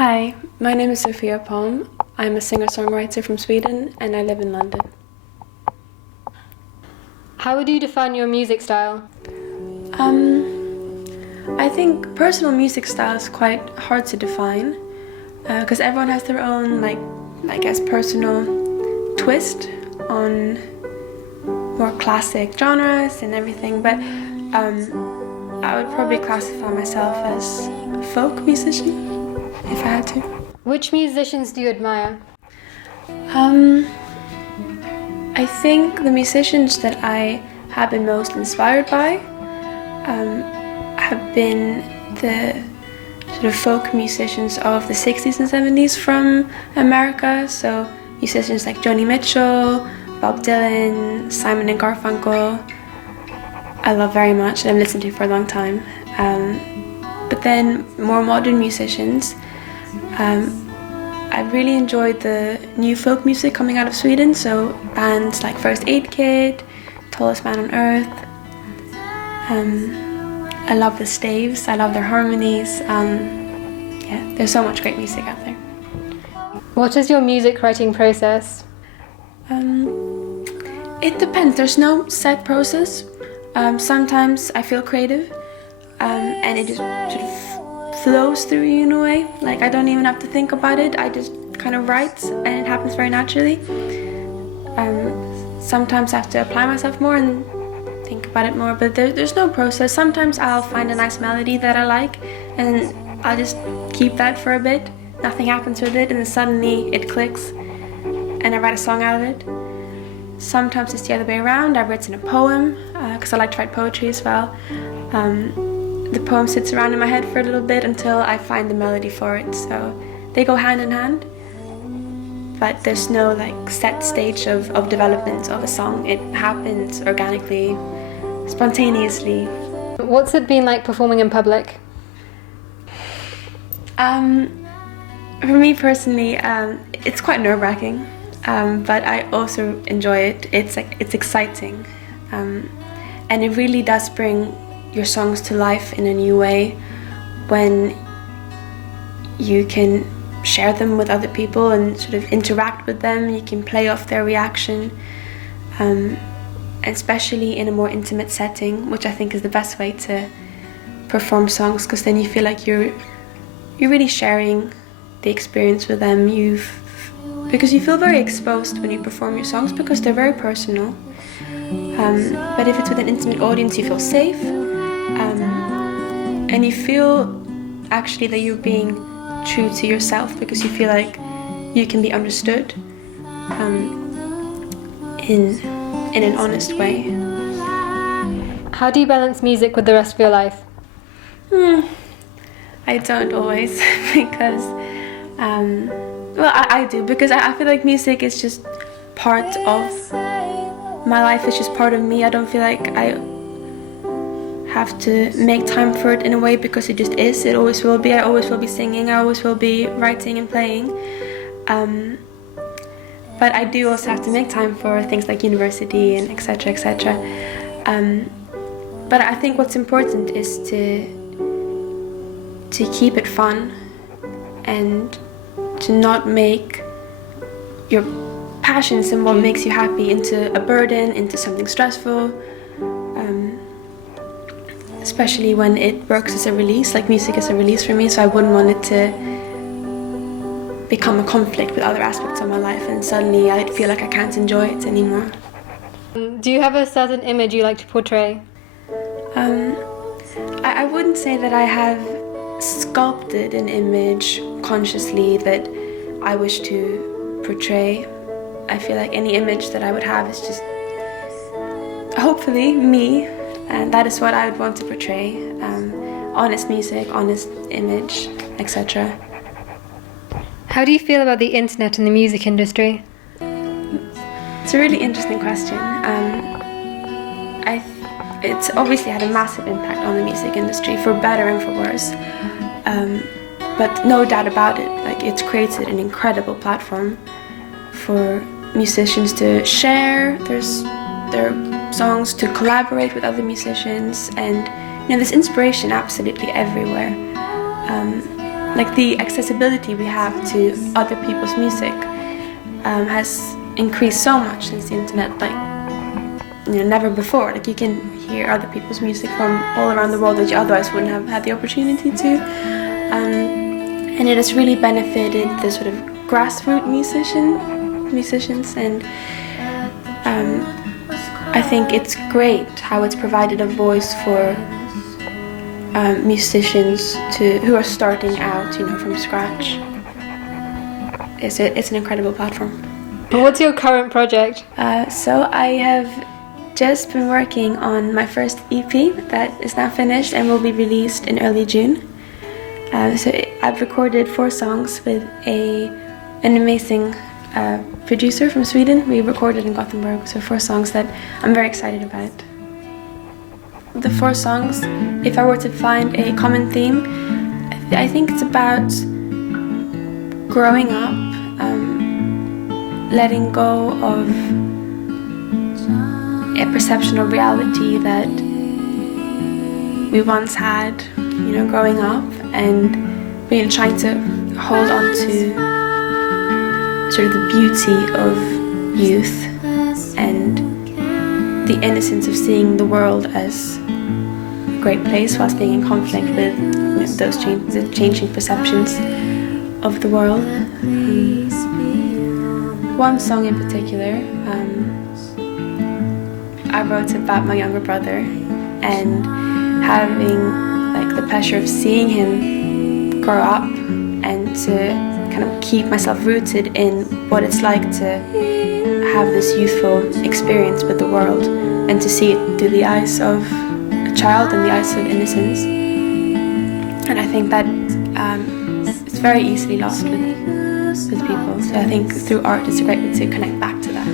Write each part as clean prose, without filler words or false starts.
Hi, my name is Sofia Palm. I'm a singer-songwriter from Sweden and I live in London. How would you define your music style? I think personal music style is quite hard to define because everyone has their own, I guess, personal twist on more classic genres and everything, but I would probably classify myself as a folk musician, if I had to. Which musicians do you admire? I think the musicians that I have been most inspired by have been the sort of folk musicians of the 60s and 70s from America. So musicians like Joni Mitchell, Bob Dylan, Simon and Garfunkel, I love very much and I've listened to for a long time. But then more modern musicians, I really enjoyed the new folk music coming out of Sweden, so bands like First Aid Kit, Tallest Man on Earth. I love the Staves, I love their harmonies. There's so much great music out there. What is your music writing process? It depends, there's no set process. Sometimes I feel creative and it just sort of flows through you in a way. Like I don't even have to think about it, I just kind of write and it happens very naturally. Sometimes I have to apply myself more and think about it more, but there's no process. Sometimes I'll find a nice melody that I like and I'll just keep that for a bit. Nothing happens with it and then suddenly it clicks and I write a song out of it. Sometimes it's the other way around. I've written a poem because I like to write poetry as well. The poem sits around in my head for a little bit until I find the melody for it. So they go hand in hand, but there's no set stage of development of a song. It happens organically, spontaneously. What's it been like performing in public? For me personally, it's quite nerve-wracking, but I also enjoy it. It's exciting, and it really does bring your songs to life in a new way when you can share them with other people and sort of interact with them. You can play off their reaction, especially in a more intimate setting, which I think is the best way to perform songs, because then you feel like you're really sharing the experience with them. Because you feel very exposed when you perform your songs because they're very personal. But if it's with an intimate audience, you feel safe, and you feel actually that you're being true to yourself because you feel like you can be understood in an honest way. How do you balance music with the rest of your life? I don't always because I do, because I feel like music is just part of my life. It's just part of me. I don't feel like I have to make time for it in a way because it just is. It always will be. I always will be singing. I always will be writing and playing. But I do also have to make time for things like university and etc. etc. But I think what's important is to keep it fun and to not make your passions and what makes you happy into a burden, into something stressful, especially when it works as a release. Like music is a release for me, so I wouldn't want it to become a conflict with other aspects of my life and suddenly I'd feel like I can't enjoy it anymore. Do you have a certain image you like to portray? I wouldn't say that I have sculpted an image consciously that I wish to portray. I feel like any image that I would have is just hopefully me, and that is what I would want to portray. Honest music, honest image, etc. How do you feel about the internet and the music industry? It's a really interesting question. It's obviously had a massive impact on the music industry, for better and for worse. But no doubt about it, it's created an incredible platform for musicians to share their songs, to collaborate with other musicians, and there's inspiration absolutely everywhere. like the accessibility we have to other people's music has increased so much since the internet. Like, never before. Like, you can hear other people's music from all around the world that you otherwise wouldn't have had the opportunity to. And it has really benefited the sort of grassroots musicians, and I think it's great how it's provided a voice for musicians who are starting out, from scratch. It's an incredible platform. What's your current project? So I have just been working on my first EP that is now finished and will be released in early June. So I've recorded 4 songs with an amazing producer from Sweden. We recorded in Gothenburg, so 4 songs that I'm very excited about. The 4 songs, if I were to find a common theme, I think it's about growing up, letting go of a perception of reality that we once had, growing up, and really trying to hold on to sort of the beauty of youth and the innocence of seeing the world as a great place whilst being in conflict with those changing perceptions of the world. One song in particular, I wrote about my younger brother and having the pleasure of seeing him grow up, and to kind of keep myself rooted in what it's like to have this youthful experience with the world and to see it through the eyes of a child and the eyes of innocence. And I think that it's very easily lost with people. So I think through art it's a great way to connect back to that.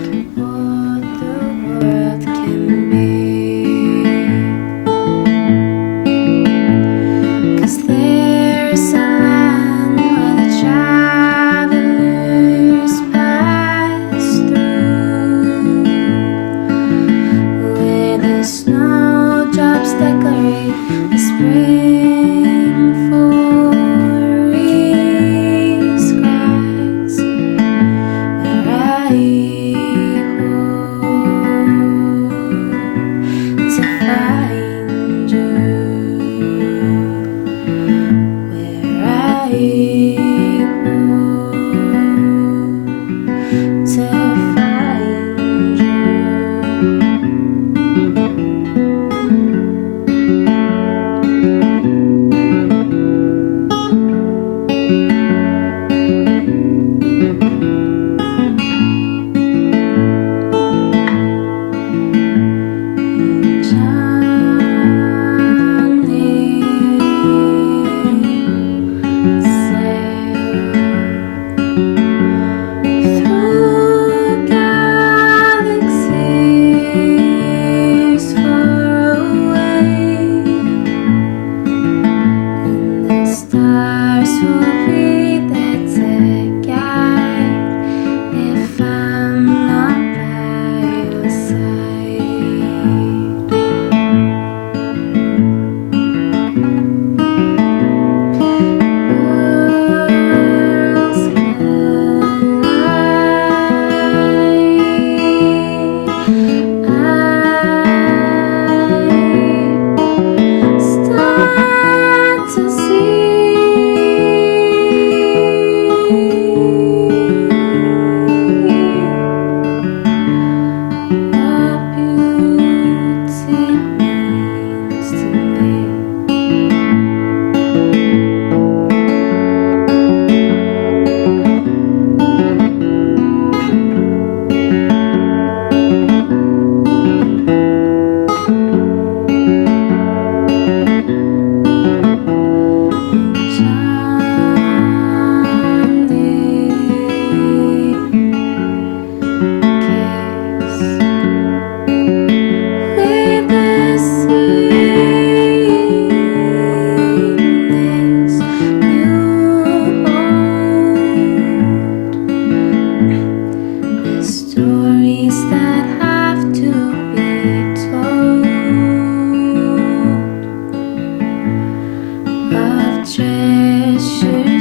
Treasure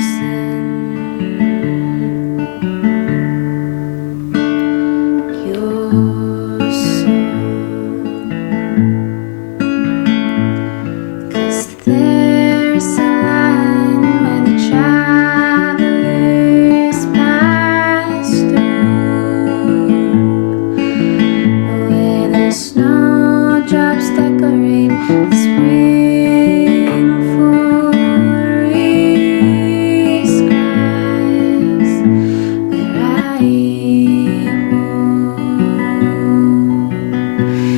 spring forest skies where I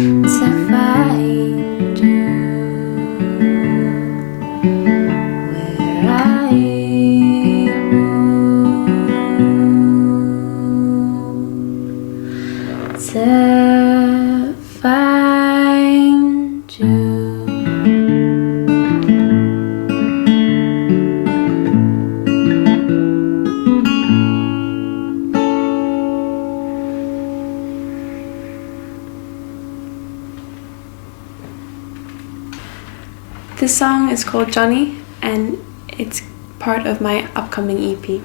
hope to find you, where I hope to find you. This song is called Johnny, and it's part of my upcoming EP.